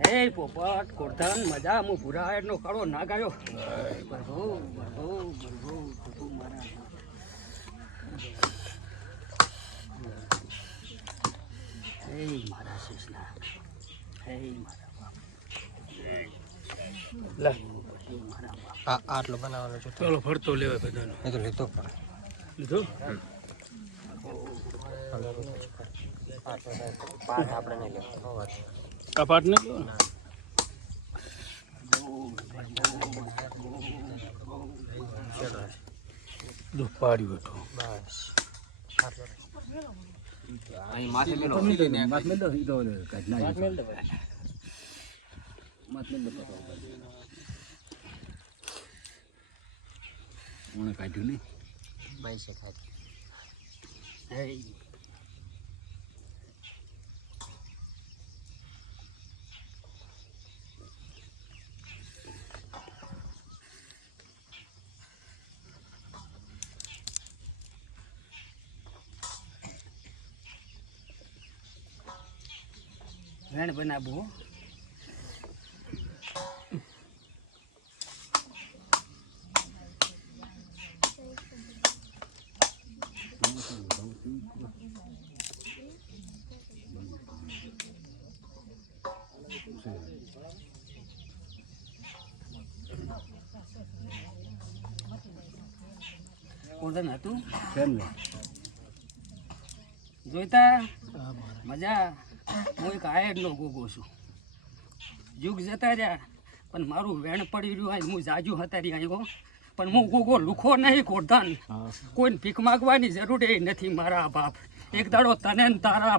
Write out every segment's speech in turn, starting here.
હે પોપટ કોરધન મજા હું ભૂરા એટલો કાળો ના ગાયો બરભો બરભો બરભો બરભો મારા હે મારા શિષ્ણા હે મારા બાપ લે મારા બાપ આટલો બનાવવાનો છે ચાલો ફરતો લેવા બધાનો એ તો લીધો પણ લીધો પાઠ આપણે નહીં લેવો વાત કપાટ ને દુઃખ પાડ્યું હતું બસ અહીં માથે મેલો મત મેલ દો ઈદો કાઢ ના મત મેલ દો મને કાઢ્યું નહીં ભાઈ છે ખાઈ હે વેણ બનાવવું કોદન હતું કેમ જોઈતા મજા હું એક આયરનો ગોગો છું યુગ જતા રહ્યા પણ મારું વેણ પડી રહ્યું હોય હું જાજુ હતારી આવ્યો પણ હું ગોગો લુખો નહીં કોરધાન કોઈને ભીખ માગવાની જરૂર એ નથી મારા બાપ એક દાડો તને ને તારા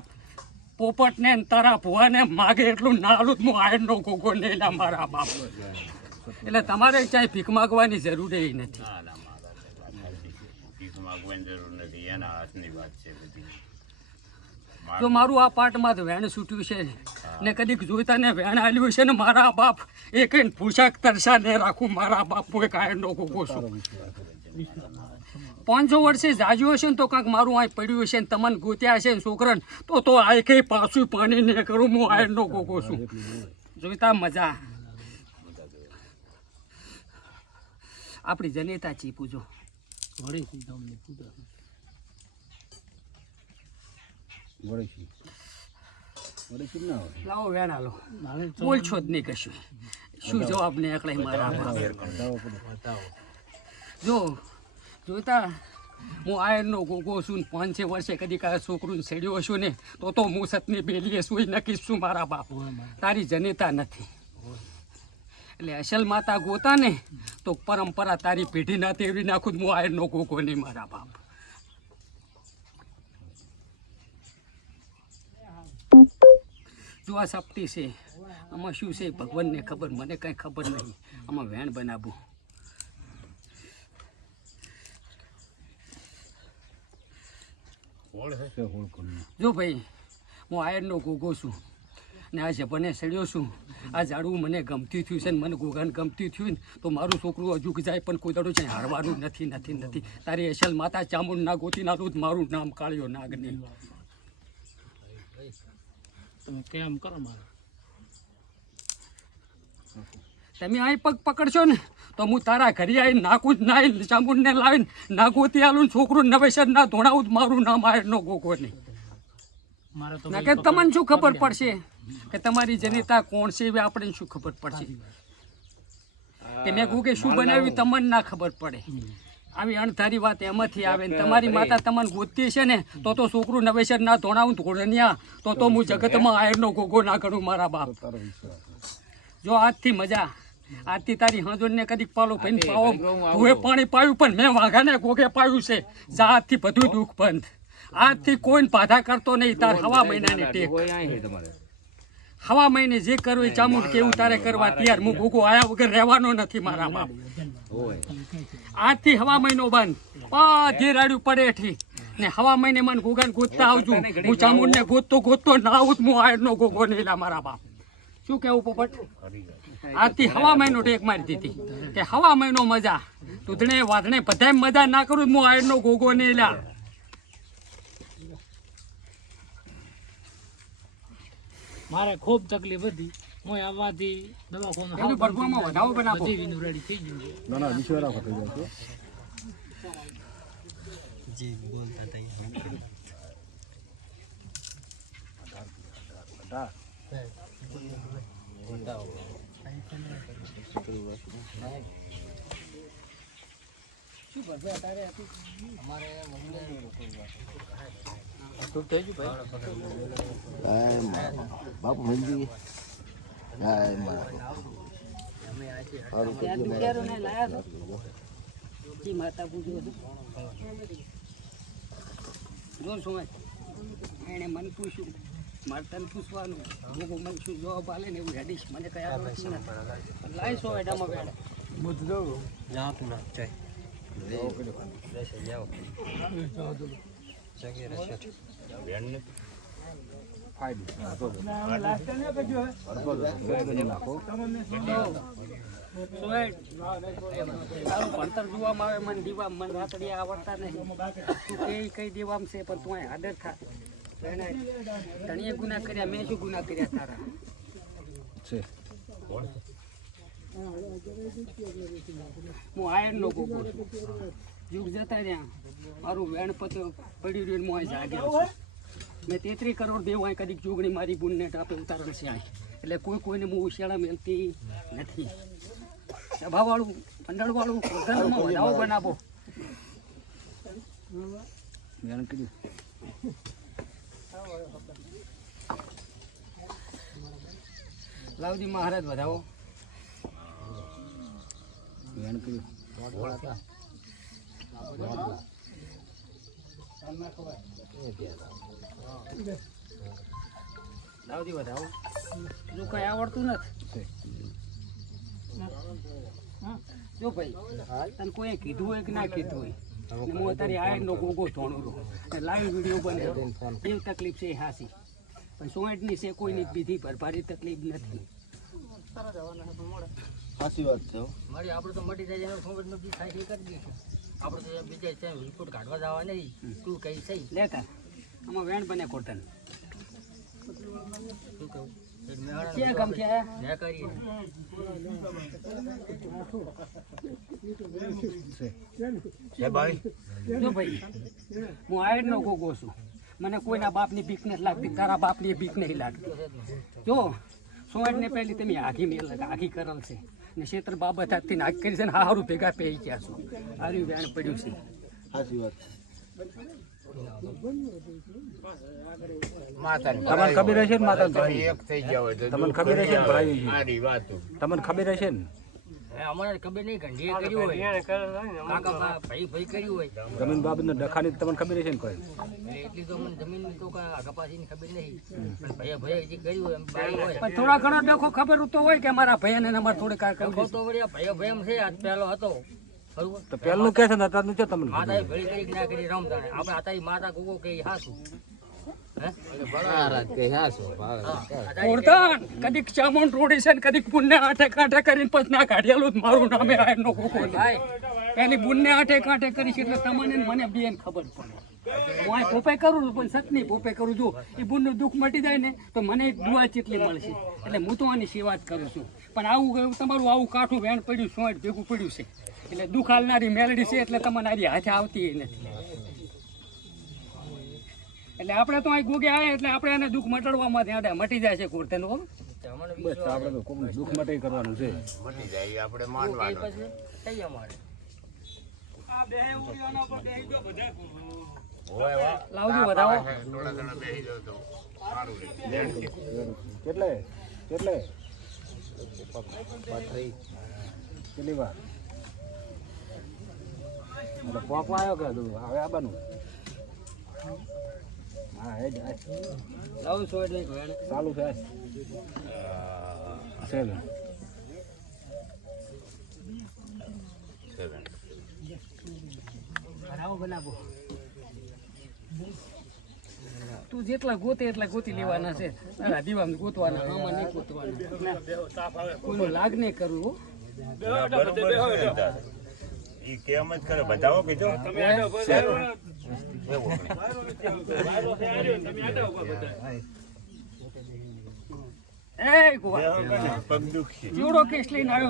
પોપટને ને તારા ભુવાને માગે એટલું નાલું હું આયરનો ગોગો નહીં મારા બાપ એટલે તમારે ચાહે ભીખ માગવાની જરૂર એ નથી ભીખ માગવાની જરૂર નથી એના હાથની વાત છે બધી જો મારું આ પાર્ટમાં તો વેણ છૂટ્યું છે ને કદીક જોઈતા ને વેણ આલ્યું છે ને મારા બાપ એ કઈ પૂછાક તરસા ને રાખું મારા બાપ હું એક આયરનો ગોગો છું 500 વર્ષે જાજ્યો હશે ને તો કાંક મારું આ પડ્યું હશે ને તમને ગોત્યા હશે ને છોકરાને તો આ કઈ પાછું પાણી ને કરું હું આયરનો ગોગો છું જોઈતા મજા આપણી જનેતા ચીપું જો લાવો વેણ હાલો બોલ છો જ નહીં કશું શું જવાબ ને એકલા મારા જો જોઈતા હું આયરનો ગોગો છું 500 વર્ષે કદી કાંઈ છોકરું છેડ્યો છું ને તો હું સતની બેલીએ સુઈ નકીશ છું મારા બાપ તારી જનેતા નથી એટલે અસલ માતા ગોતા ને તો પરંપરા તારી પેઢી ના તેવી નાખું હું આયરનો ગોગો નહીં મારા બાપ જો આ સપટી છે આમાં શું છે ભગવાનને ખબર મને કાંઈ ખબર નહીં આમાં વેણ બનાવવું જો ભાઈ હું આયરનો ગોગો છું ને આ જબને સડ્યો છું આ ઝાડવું મને ગમતી થયું છે ને મને ગોગાને ગમતી થયું ને તો મારું છોકરું અજુક જાય પણ કોઈ દાડો છે હારવાનું નથી તારી અસલ માતા ચામુંડ ના ગોતી નાલું મારું નામ કાળ્યો નાગને તમે કેમ કરો મારે તમે અહીં પગ પકડશો ને તો હું તારા ઘરે આવીને નાકું જ ના ચામુંડને લાવીને ના ગોતી આલું છોકરું નવેસર ના ધોણાવું મારું નામ આયરનો ગોગો નહીં ના કે તમને શું ખબર પડશે કે તમારી જનેતા કોણ છે એ આપણે શું ખબર પડશે કે મેં ગોગે શું બનાવ્યું તમને ના ખબર પડે આવી અણધારી વાત એમાંથી આવે ને તમારી માતા તમને ગોતતી છે ને તો છોકરું નવેસર ના ધોણાવું ધોળનિયા તો હું જગતમાં આયરનો ગોગો ના કરું મારા બાપ જો આજથી મજા આજથી તારી હંજોને કદીક પાલો ભાઈને પાવો તુએ પાણી પાયું પણ મેં વાઘાને ગોગે પાયું છે જા આજથી બધું દુઃખ બંધ આજથી કોઈને બાધા કરતો નહીં તાર હવા મહિનાની ટેક હવા મહિને જે કરવું એ ચામુંડ કેવું તારે કરવા તૈયાર હું ગોગો આયા વગર રહેવાનો નથી મારા બાપ આજથી હવા મહિનો બંધ બધી રાડ્યું પડે ઠી ને હવા મહિને મને ગોગાને ગોતતા આવજો હું ચામુંડને ગોતતો ના આવું હું આયરનો ગોગો નહીં મારા બાપ શું કેવું પોપટ આજથી હવા મહિનો ટેક મારી દીધી કે હવા મહિનો મજા દૂધણે વાધણે બધાય મજા ના કરું હું આયરનો ગોગો નહીં લા મારે ખૂબ તકલીફ હતી હું આવવાથી દવાખાનું પેલું ભરગવામાં વધાવો બનાવો. બધી વિનું રેડી થઈ ગયું છે. જી બોલતા હતા બાપુ મંજી ત્યાં દુખિયારોને લાયા છો? જી માતા પૂજ્યો હતો. જો શું એણે મને પૂછ્યું, મારે તને પૂછવાનું, હું મને શું જવાબ આલે ને એવું હેડીશ, મને કઈ આવડતું નથી. લાવીશો એડામાં વેડા. જાઓ તું ના ચાય જાઓ જગ્યા રહેશે બેન ને તારું ભણતર જોવામાં આવે, મને દીવા મને રાતડિયા આવડતા નહીં. તું કઈ દેવામ છે, પણ તું અહીં હાજર થા. એને ધણીએ ગુના કર્યા, મેં શું ગુના કર્યા તારા? હું આયરનો ગોગો છું. યુગ જતા રહ્યા, મારું વેણ પડ્યું રહ્યું, હું અહીં જાગ્યો છું. મેં 33 કરોડ દેવું અહીં કદીક જોગણી મારી બુનને ટાપે ઉતારણ છે અહીં. એટલે કોઈને હું ઉશિયાળા મેળતી નથી. સભાવાળું, મંડળવાળું, પ્રધાનમાં વધાવો બનાવો. લાવજી મહારાજ વધાવો. લાવજી વધાવો. જો કઈ આવડતું નથી. જો ભાઈ તને કોઈ કીધું હોય કે ના કીધું હોય, ને હું અત્યારે આયરનો ગોગો ધોણું છું, લાઈવ વિડીયો બને એવી તકલીફ છે એ હાસી. પણ સોંઠની છે, કોઈની બીજી ભરભારી તકલીફ નથી. સાચી વાત છે મારી આપણે તો મટી જાય એનો સોંગનો બી થાય એ કરી દઈશું. આપણે તો બીજા ત્યાં રિપોર્ટ કાઢવા જવા નહીં. તું કઈ સહી લેતા આમાં વેણ બને કોટન શું કહું છે ગમ છે. ના કરીએ છે ભાઈ જો ભાઈ હું આયરનો ગોગો છું, મને કોઈના બાપની બીક નથી લાગતી, તારા બાપની બીક નહીં લાગતી. જો સોંઠને પહેલી તમે આઘી મેલ આઘી કરેલ છે ને ક્ષેત્ર બાબત હાથથી નાખ કરી છે ને હારું ભેગા પહેરી ગયા છો. હારું વેણ પડ્યું છે. સાચી વાત તમને ખબર હશે ને માતા એક થઈ ગયા હોય તમને ખબર હશે ને ભાઈ મારી વાત તમને ખબર હશે ને અમારે ખબર નહીં ઘંટીએ કર્યું હોય, કાકા ભાઈ કર્યું હોય, જમીન બાબતને ડખાની તમને ખબર હશે ને કોઈ એટલે એટલી તો મને જમીન તો કપાસીની ખબર નહીં. પણ ભાઈ હજી કર્યું હોય એમ બાયું હોય પણ થોડા ઘણા ડખો ખબર તો હોય કે અમારા ભાઈ ને અમારે થોડી કાર ડખો તો વળી આ ભાઈ એમ છે. આજ પહેલો હતો બરોબર, તો પહેલું કે છે ને અત્યારનું છે તમને માતા ભેળી કરી કે ના કરી રમતા આપણે આતા માતા ગોગો કે હાસું ઓળખાણ કદીક ચામુંડ રોડી છે ને કદીક બુનને આઠે કાંઠે કરીને પછી ના કાઢેલું જ મારું નામે આયરનો ગોગો થાય. પેલી બુનને આઠે કાંઠે કરી છે એટલે તમને ને મને બેન ખબર પડે. હું આ ભોપે કરું છું પણ સતની ભોપે કરું છું. એ બુનનું દુઃખ મટી જાય ને તો મને દુઆ ચેટલી મળશે. એટલે હું તો આની સેવા જ કરું છું. પણ આવું તમારું આવું કાઠું વેણ પડ્યું સોંઠ ભેગું પડ્યું છે એટલે દુઃખ હાલનારી મેલડી છે એટલે તમને આરી હાથે આવતી નથી. એટલે આપણે તો અહીં ગોગે આવ્યા એટલે આપણે એને દુઃખ મટાડવામાં ત્યાં મટી જાય છે કુર્તેનું. બસ આપણે તો કોઈને દુઃખ માટે કરવાનું છે મટી જાય આપણે માનવાનું થઈ અમારે લાવજો વધાવો. થોડા ઘણા બેસી જાવ તો સારું કેટલે કેટલી વાર એટલે પોકવા આવ્યો કે હવે આવવાનું હા એ જ લાવું છો એટલે વેણ ચાલુ છે ભરાવો બનાવો. તું જેટલા ગોતે એટલા ગોતી લેવાના છે. દીવામાં ગોતવાના, આમાં નહીં ગોતવાના. કોઈનું લાગ નહીં કરવું. ઈ કેમ જ કરે બતાવો કીધું એ ગોવા ચેવડો કેસ લઈને આવ્યો